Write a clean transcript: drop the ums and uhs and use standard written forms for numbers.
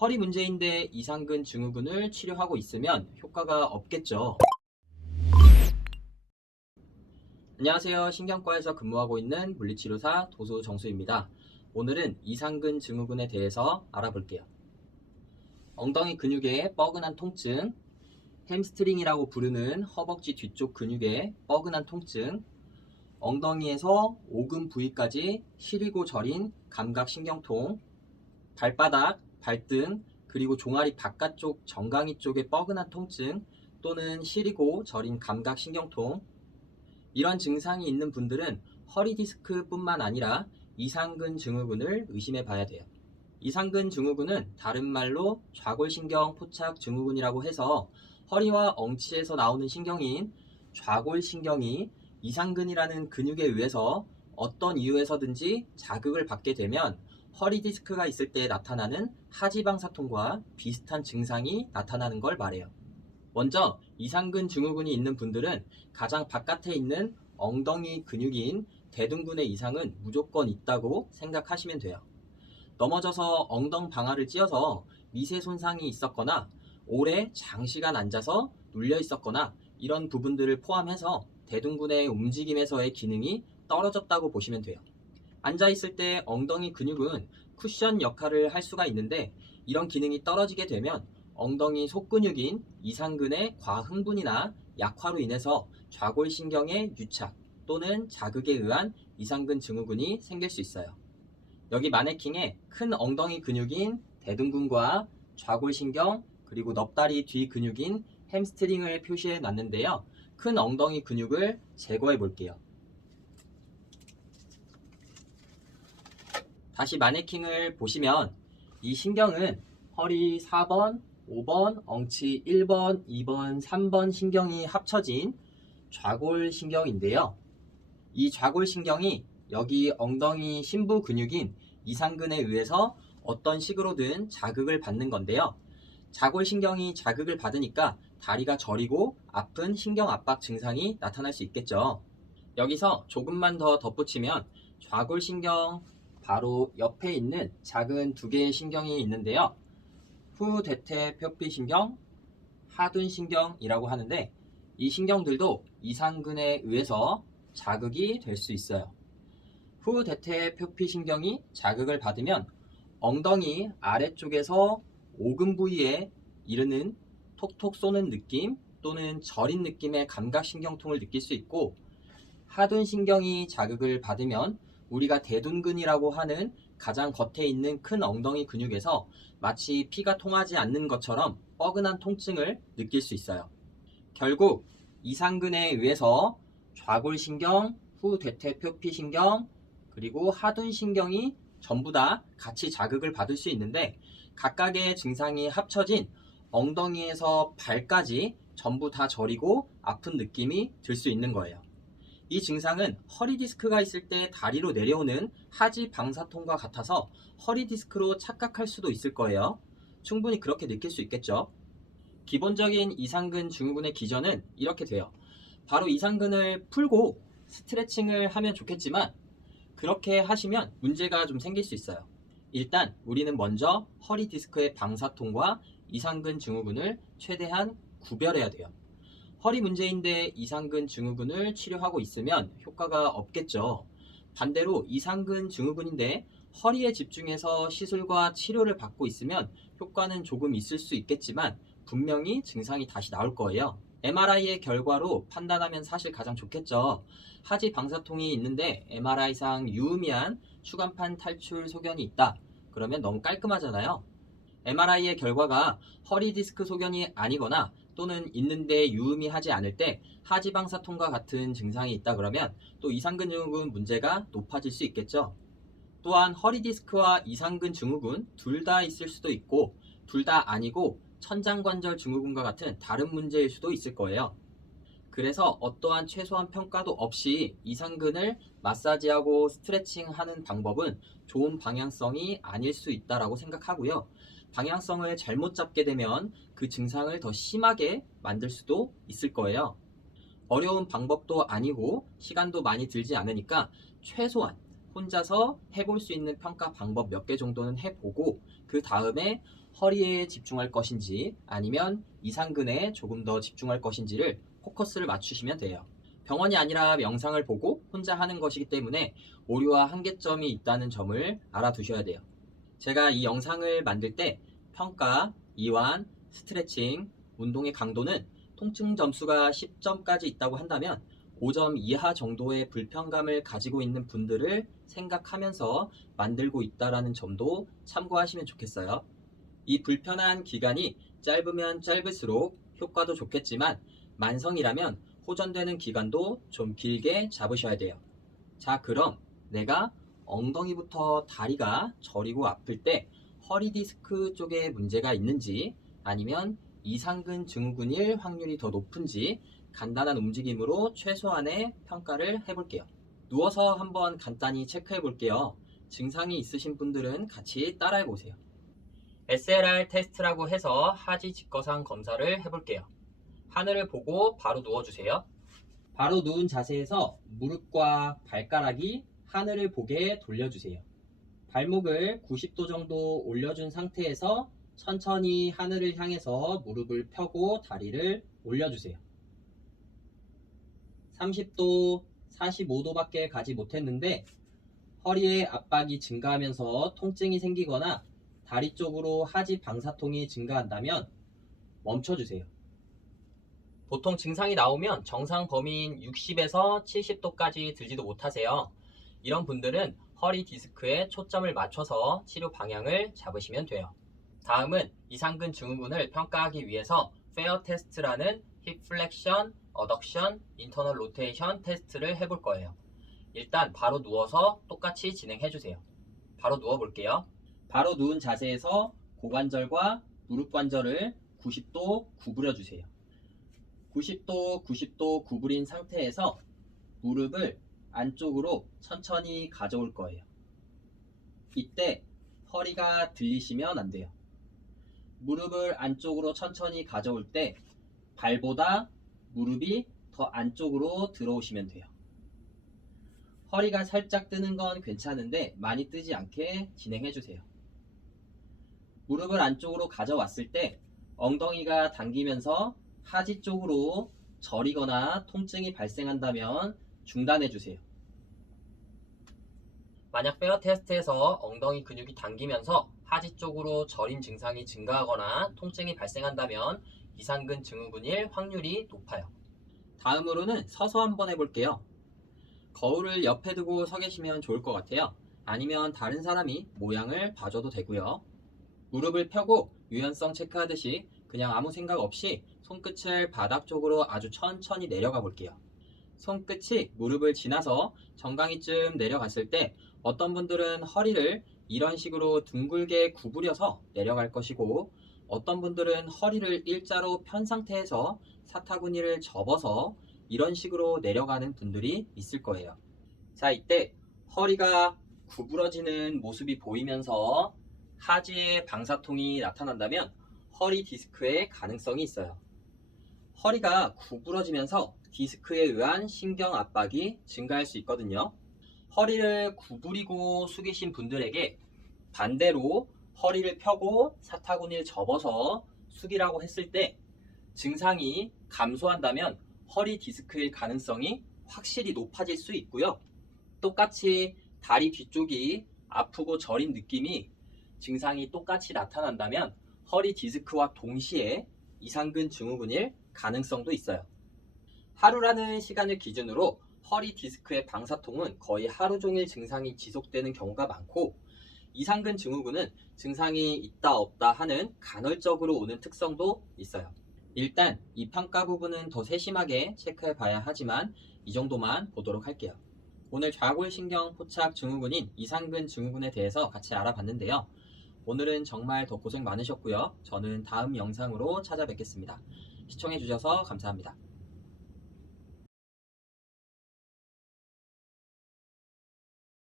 허리 문제인데 이상근 증후군을 치료하고 있으면 효과가 없겠죠. 안녕하세요. 신경과에서 근무하고 있는 물리치료사 도수정수입니다. 오늘은 이상근 증후군에 대해서 알아볼게요. 엉덩이 근육의 뻐근한 통증, 햄스트링이라고 부르는 허벅지 뒤쪽 근육의 뻐근한 통증, 엉덩이에서 오금 부위까지 시리고 저린 감각신경통, 발바닥, 발등, 그리고 종아리 바깥쪽 정강이 쪽의 뻐근한 통증 또는 시리고 저린 감각신경통, 이런 증상이 있는 분들은 허리 디스크뿐만 아니라 이상근 증후군을 의심해 봐야 돼요. 이상근 증후군은 다른 말로 좌골신경 포착 증후군이라고 해서 허리와 엉치에서 나오는 신경인 좌골신경이 이상근이라는 근육에 의해서 어떤 이유에서든지 자극을 받게 되면 허리 디스크가 있을 때 나타나는 하지방사통과 비슷한 증상이 나타나는 걸 말해요. 먼저 이상근 증후군이 있는 분들은 가장 바깥에 있는 엉덩이 근육인 대둔근의 이상은 무조건 있다고 생각하시면 돼요. 넘어져서 엉덩방아를 찧어서 미세 손상이 있었거나 오래 장시간 앉아서 눌려 있었거나 이런 부분들을 포함해서 대둔근의 움직임에서의 기능이 떨어졌다고 보시면 돼요. 앉아 있을 때 엉덩이 근육은 쿠션 역할을 할 수가 있는데 이런 기능이 떨어지게 되면 엉덩이 속근육인 이상근의 과흥분이나 약화로 인해서 좌골신경의 유착 또는 자극에 의한 이상근 증후군이 생길 수 있어요. 여기 마네킹에 큰 엉덩이 근육인 대둔근과 좌골신경 그리고 넙다리 뒤 근육인 햄스트링을 표시해 놨는데요. 큰 엉덩이 근육을 제거해 볼게요. 다시 마네킹을 보시면 이 신경은 허리 4번, 5번, 엉치 1번, 2번, 3번 신경이 합쳐진 좌골신경인데요. 이 좌골신경이 여기 엉덩이 심부 근육인 이상근에 의해서 어떤 식으로든 자극을 받는 건데요. 좌골신경이 자극을 받으니까 다리가 저리고 아픈 신경압박 증상이 나타날 수 있겠죠. 여기서 조금만 더 덧붙이면 좌골신경 바로 옆에 있는 작은 두 개의 신경이 있는데요. 후대퇴표피신경, 하둔신경이라고 하는데 이 신경들도 이상근에 의해서 자극이 될 수 있어요. 후대퇴표피신경이 자극을 받으면 엉덩이 아래쪽에서 오금 부위에 이르는 톡톡 쏘는 느낌 또는 저린 느낌의 감각신경통을 느낄 수 있고, 하둔신경이 자극을 받으면 우리가 대둔근이라고 하는 가장 겉에 있는 큰 엉덩이 근육에서 마치 피가 통하지 않는 것처럼 뻐근한 통증을 느낄 수 있어요. 결국 이상근에 의해서 좌골신경, 후대퇴표피신경, 그리고 하둔신경이 전부 다 같이 자극을 받을 수 있는데 각각의 증상이 합쳐진 엉덩이에서 발까지 전부 다 저리고 아픈 느낌이 들 수 있는 거예요. 이 증상은 허리 디스크가 있을 때 다리로 내려오는 하지 방사통과 같아서 허리 디스크로 착각할 수도 있을 거예요. 충분히 그렇게 느낄 수 있겠죠. 기본적인 이상근 증후군의 기전은 이렇게 돼요. 바로 이상근을 풀고 스트레칭을 하면 좋겠지만 그렇게 하시면 문제가 좀 생길 수 있어요. 일단 우리는 먼저 허리 디스크의 방사통과 이상근 증후군을 최대한 구별해야 돼요. 허리 문제인데 이상근 증후군을 치료하고 있으면 효과가 없겠죠. 반대로 이상근 증후군인데 허리에 집중해서 시술과 치료를 받고 있으면 효과는 조금 있을 수 있겠지만 분명히 증상이 다시 나올 거예요. MRI의 결과로 판단하면 사실 가장 좋겠죠. 하지 방사통이 있는데 MRI상 유의미한 추간판 탈출 소견이 있다. 그러면 너무 깔끔하잖아요. MRI의 결과가 허리 디스크 소견이 아니거나 또는 있는데 유의미하지 않을 때 하지방사통과 같은 증상이 있다 그러면 또 이상근 증후군 문제가 높아질 수 있겠죠. 또한 허리 디스크와 이상근 증후군 둘 다 있을 수도 있고 둘 다 아니고 천장관절 증후군과 같은 다른 문제일 수도 있을 거예요. 그래서 어떠한 최소한 평가도 없이 이상근을 마사지하고 스트레칭하는 방법은 좋은 방향성이 아닐 수 있다고 생각하고요. 방향성을 잘못 잡게 되면 그 증상을 더 심하게 만들 수도 있을 거예요. 어려운 방법도 아니고 시간도 많이 들지 않으니까 최소한 혼자서 해볼 수 있는 평가 방법 몇 개 정도는 해보고 그 그 다음에 허리에 집중할 것인지 아니면 이상근에 조금 더 집중할 것인지를 포커스를 맞추시면 돼요. 병원이 아니라 영상을 보고 혼자 하는 것이기 때문에 오류와 한계점이 있다는 점을 알아두셔야 돼요. 제가 이 영상을 만들 때 평가, 이완, 스트레칭, 운동의 강도는 통증 점수가 10점까지 있다고 한다면 5점 이하 정도의 불편감을 가지고 있는 분들을 생각하면서 만들고 있다는 점도 참고하시면 좋겠어요. 이 불편한 기간이 짧으면 짧을수록 효과도 좋겠지만 만성이라면 호전되는 기간도 좀 길게 잡으셔야 돼요. 자, 그럼 내가 엉덩이부터 다리가 저리고 아플 때 허리 디스크 쪽에 문제가 있는지 아니면 이상근 증후군일 확률이 더 높은지 간단한 움직임으로 최소한의 평가를 해볼게요. 누워서 한번 간단히 체크해 볼게요. 증상이 있으신 분들은 같이 따라해 보세요. SLR 테스트라고 해서 하지 직거상 검사를 해볼게요. 하늘을 보고 바로 누워주세요. 바로 누운 자세에서 무릎과 발가락이 하늘을 보게 돌려주세요. 발목을 90도 정도 올려준 상태에서 천천히 하늘을 향해서 무릎을 펴고 다리를 올려주세요. 30도, 45도밖에 가지 못했는데 허리의 압박이 증가하면서 통증이 생기거나 다리 쪽으로 하지 방사통이 증가한다면 멈춰주세요. 보통 증상이 나오면 정상 범위인 60에서 70도까지 들지도 못하세요. 이런 분들은 허리 디스크에 초점을 맞춰서 치료 방향을 잡으시면 돼요. 다음은 이상근 증후군을 평가하기 위해서 페어 테스트라는 힙 플렉션, 어덕션, 인터널 로테이션 테스트를 해볼 거예요. 일단 바로 누워서 똑같이 진행해주세요. 바로 누워볼게요. 바로 누운 자세에서 고관절과 무릎 관절을 90도 구부려주세요. 90도 구부린 상태에서 무릎을 안쪽으로 천천히 가져올 거예요. 이때 허리가 들리시면 안 돼요. 무릎을 안쪽으로 천천히 가져올 때 발보다 무릎이 더 안쪽으로 들어오시면 돼요. 허리가 살짝 뜨는 건 괜찮은데 많이 뜨지 않게 진행해주세요. 무릎을 안쪽으로 가져왔을 때 엉덩이가 당기면서 하지 쪽으로 저리거나 통증이 발생한다면 중단해주세요. 만약 페어 테스트에서 엉덩이 근육이 당기면서 하지 쪽으로 저림 증상이 증가하거나 통증이 발생한다면 이상근 증후군일 확률이 높아요. 다음으로는 서서 한번 해볼게요. 거울을 옆에 두고 서 계시면 좋을 것 같아요. 아니면 다른 사람이 모양을 봐줘도 되고요. 무릎을 펴고 유연성 체크하듯이 그냥 아무 생각 없이 손끝을 바닥 쪽으로 아주 천천히 내려가 볼게요. 손끝이 무릎을 지나서 정강이쯤 내려갔을 때 어떤 분들은 허리를 이런 식으로 둥글게 구부려서 내려갈 것이고 어떤 분들은 허리를 일자로 편 상태에서 사타구니를 접어서 이런 식으로 내려가는 분들이 있을 거예요. 자, 이때 허리가 구부러지는 모습이 보이면서 하지에 방사통이 나타난다면 허리 디스크의 가능성이 있어요. 허리가 구부러지면서 디스크에 의한 신경 압박이 증가할 수 있거든요. 허리를 구부리고 숙이신 분들에게 반대로 허리를 펴고 사타구니를 접어서 숙이라고 했을 때 증상이 감소한다면 허리 디스크일 가능성이 확실히 높아질 수 있고요. 똑같이 다리 뒤쪽이 아프고 저린 느낌이 증상이 똑같이 나타난다면 허리 디스크와 동시에 이상근 증후군일 가능성도 있어요. 하루라는 시간을 기준으로 허리 디스크의 방사통은 거의 하루 종일 증상이 지속되는 경우가 많고 이상근 증후군은 증상이 있다 없다 하는 간헐적으로 오는 특성도 있어요. 일단 이 평가 부분은 더 세심하게 체크해 봐야 하지만 이 정도만 보도록 할게요. 오늘 좌골신경 포착 증후군인 이상근 증후군에 대해서 같이 알아봤는데요. 오늘은 정말 더 고생 많으셨고요. 저는 다음 영상으로 찾아뵙겠습니다. 시청해 주셔서 감사합니다.